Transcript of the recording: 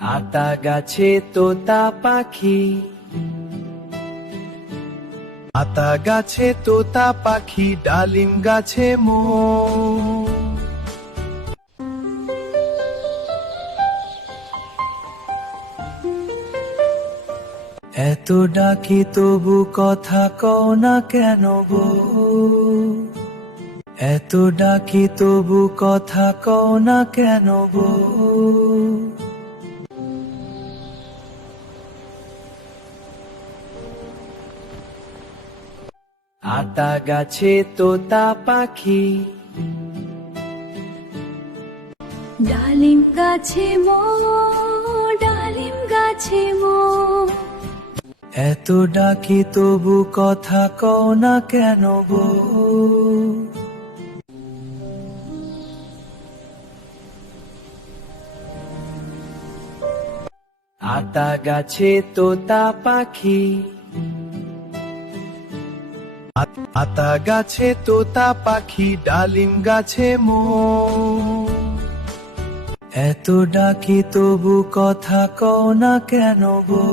আতা গাছে তোতা পাখি, আতা গাছে তোতা পাখি, ডালিম গাছে মো। এত ডাকি তবু কথা কও না কেন গো, এত ডাকি তবু কথা কও না কেন গো। আতা গাছে তোতা পাখি, ডালিম গাছে মো, ডালিম গাছে মো। এত ডাকি তবু কথা কও না কেন গো। আতা গাছে তোতা পাখি, আতা গাছে তোতা পাখি, ডালিম গাছে মো। এত ডাকি তবু কথা কও না কেন গো।